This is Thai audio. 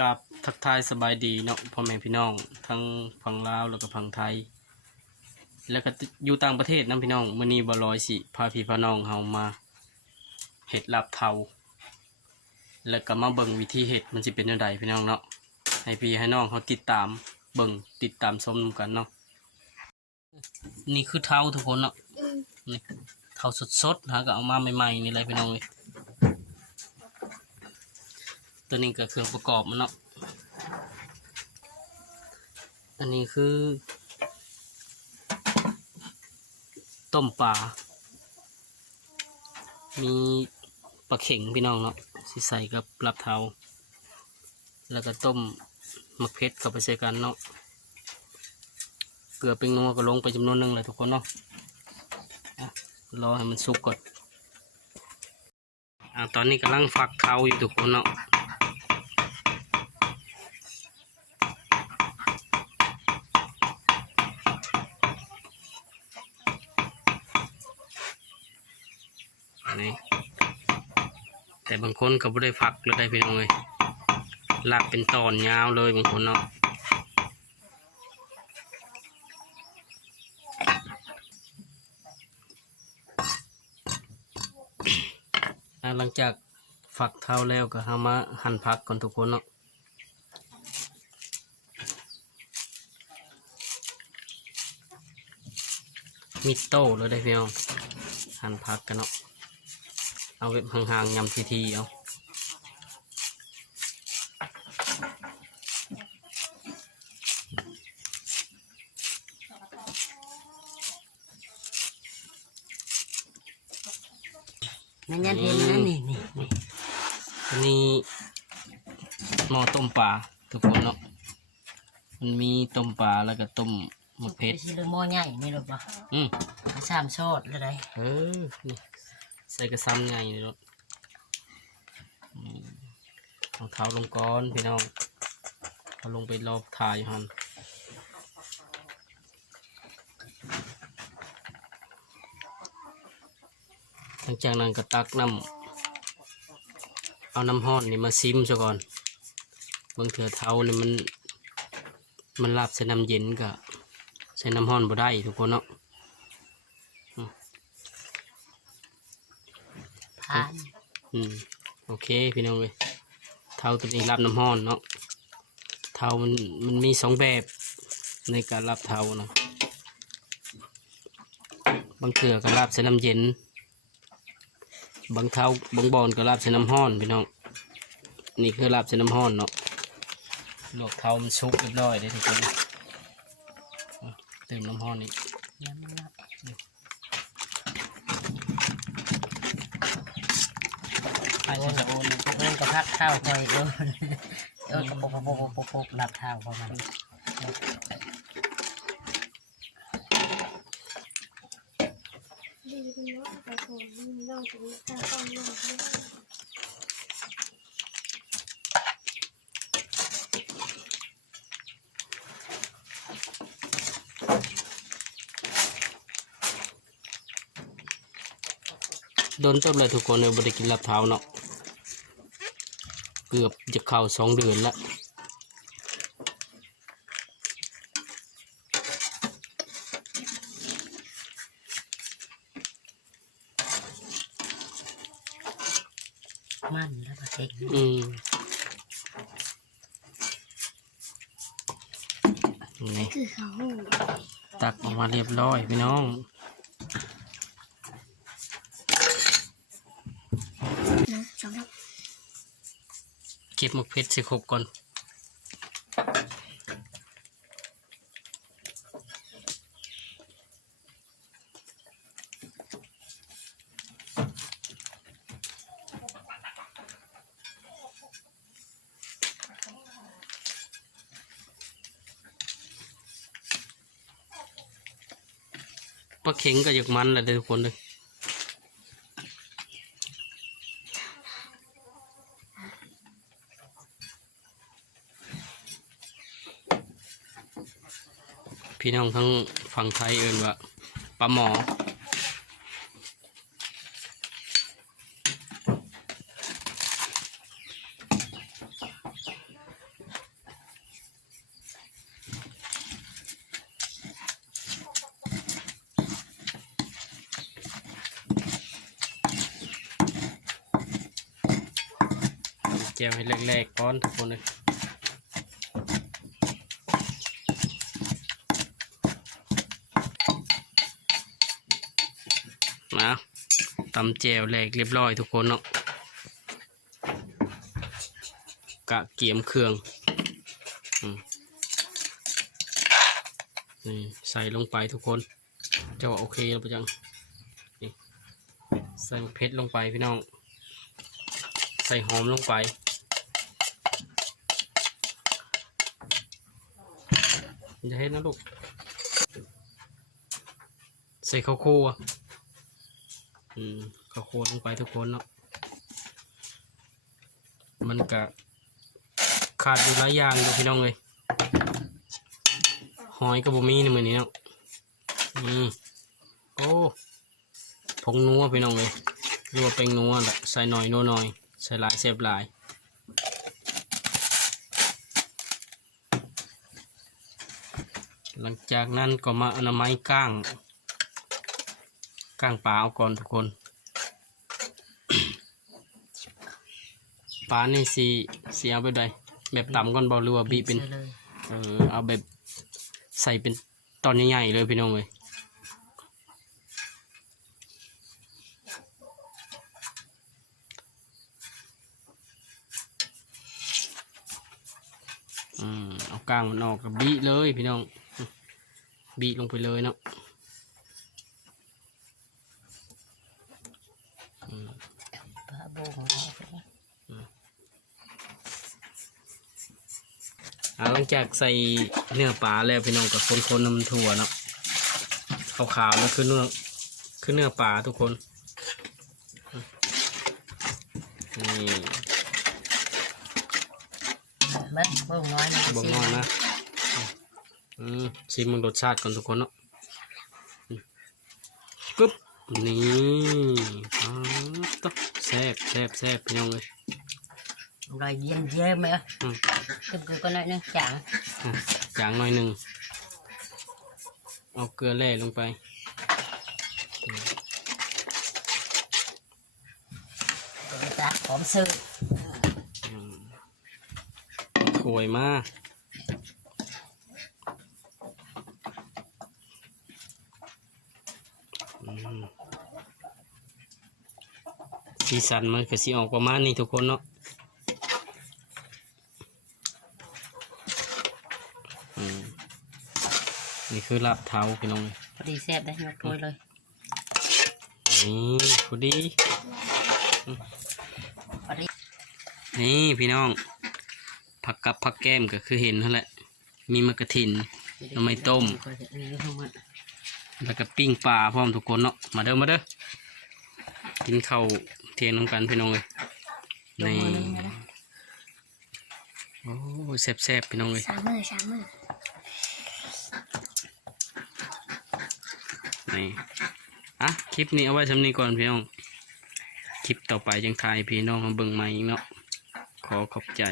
กับทักทายสบายดีเนาะพ่อแม่พี่น้องทั้งฝั่งลาวแล้วก็ฝั่งไทยแล้วก็อยู่ต่างประเทศนะพี่น้องมื้อนี้บ่ลอยสิพาพี่พาน้องเฮามาเฮ็ดลาบเทาแล้วก็มาเบิ่งวิธีเฮ็ดมันสิเป็นจังไดพี่น้องเนาะให้พี่ให้น้องเฮาติดตามเบิ่งติดตามชมกันเนาะนี่คือเทาทุกคนเนาะนี่เทาสดๆหาก็เอามาใหม่ๆนี่แหละพี่น้องเอ้ยตัวนี้ก็เครื่องประกอบมันเนาะอันนี้คือต้มปลา มีปลาเข็งพี่น้องเนาะสิใส่กับลาบเทาแล้วก็ต้มมะเขือเข้าไปใส่กันเนาะเกลือเป็นนัวก็ลงไปจำนวนหนึ่งเลยทุกคนเนาะรอให้มันสุกก่อนตอนนี้กำลังฝักเทาอยู่ทุกคนเนาะนี่แต่บางคนก็ไม่ได้ฝักเลยได้พี่น้องเลยลาบเป็นตอนยาวเลยบางคนเนาะหลังจากฝักเท้าแล้วก็เอามาหั่นผักก่อนทุกคนเนาะมีโต้เลยได้พี่น้องหั่นผักกันเนาะเอาแบบห่างๆยำทีๆเอานั่นยันเห็นนะนี่หม้อต้มปลาทุกคนเนาะมันมีต้มปลาแล้วก็ต้มมะเขือไม่ใช่เรื่องหม้อใหญ่นี่หรอกปะสามโซดเลย นี่ใส่กระซ้ำไงในรถเอาเท้าลงก้อนพี่น้องเอาลงไปรอบถ่ายฮันหลังจากนั้นก็ตักน้ำเอาน้ำห้อนนี่มาซิมซะก่อนบางเถื่อเท้านี่มันลาบใส่น้ำเย็นก็ใส่น้ำห้อนบ่ได้ทุกคนเนาะผ่านโอเคพี่น้องเลยเท้าตัวนี้ลาบน้ำห้อนเนาะเท้ามันมีสองแบบในการลาบเท้านะบางเถื่อก็ลาบใส่น้ำเย็นบางเท้าบางบอนก็ลาบใส่น้ำห้อนพี่น้องนี่คือลาบใส่น้ำห้อนเนาะลวกเท้ามันสุกเรียบร้อยเลยทุกคนเติมน้ำห้อนอีกโอ้โหเล่นกับพักข้าวคอยกระโปกหลับเท้าประมาณโดนต้มเลยทุกคนเลยบริกินลาบเท้าเนาะเกือบจะเข้า2 เดือนละมันแล้วก็เซ็งนี่ตักออกมาเรียบร้อยพี่น้องเก็บมะเขือใส่ครบก่อนปลาเข็งก็อยากมันแหละทุกคนเลยพี่น้องทั้งฝั่งไทยเอิ้นว่าปลาหมอ ม จวให้แรกๆก่อนทุกคนเลยนะตำแจวแหลกเรียบร้อยทุกคนเนาะกะเกียมเครื่องนี่ใส่ลงไปทุกคนจะว่าโอเคแล้วปะจังนี่ใส่เพชรลงไปพี่น้องใส่หอมลงไปอย่าเห็นนะลูกใส่ข้าวคั่วข้าวคั่วลงไปทุกคนเนาะมันก็ขาดอยู่หลายอย่างดูพี่น้องเลยหอยกับบุมี่ในมือนี้เนาะนี่โอ้ผงนัวพี่น้องเลยเรียกว่าเป็นนัวแหละใส่หน่อยนัวหน่อยใส่หลายเสียบหลายหลังจากนั้นก็มาอนามัยก้างปลาเอาก่อนทุกคน ปลานี่สีเอาไปได้แบบต่ำก่อนบอลรัวบีเป็นเอาแบบใส่เป็นตอนใหญ่ๆเลยพี่น้องเลยเอากลางมันออกกับบีเลยพี่น้องบีลงไปเลยเนาะปลาโบของเราหลังจากใส่เนื้อปลาแล้วพี่น้องกับคนๆน้ำถั่วเนาะขาวๆนั่นคือเนื้อปลาทุกคนนี่เบิ่งน้อยนะ บ่งน้อยนะชิมมันรสชาติก่อนทุกคนเนาะกึ๊บนี่ต๊อกแซ่บพี่น้องเลยอร่อยเยี่ยมไหมคือก็น้อยนึงจางหน่อยหนึ่งเอาเกลือแร่ลงไปหอมซื้อสวยมากสีสันมันก็สีออกประมาณนี้ทุกคนเนาะนี่คือลาบเท้าพี่น้องเลยพอดีแซ่บได้ยกถ้วยเลยนี่พอดีนี่พี่น้องผักกับผักแก้มก็คือเห็นนั่นแหละมีมะกระถินทำไมต้มแล้วก็ปิ้งปลาพร้อมทุกคนเนาะมาเด้อกินข้าวเที่ยงน้ำกันพี่น้องเลยนี่โอ้แซ่บพี่น้องเลยสามมือนี่คลิปนี้เอาไว้ทำนี้ก่อนพี่น้องคลิปต่อไปยังทายพี่น้องเบิ่งใหม่อีกเนาะขอขอบใจ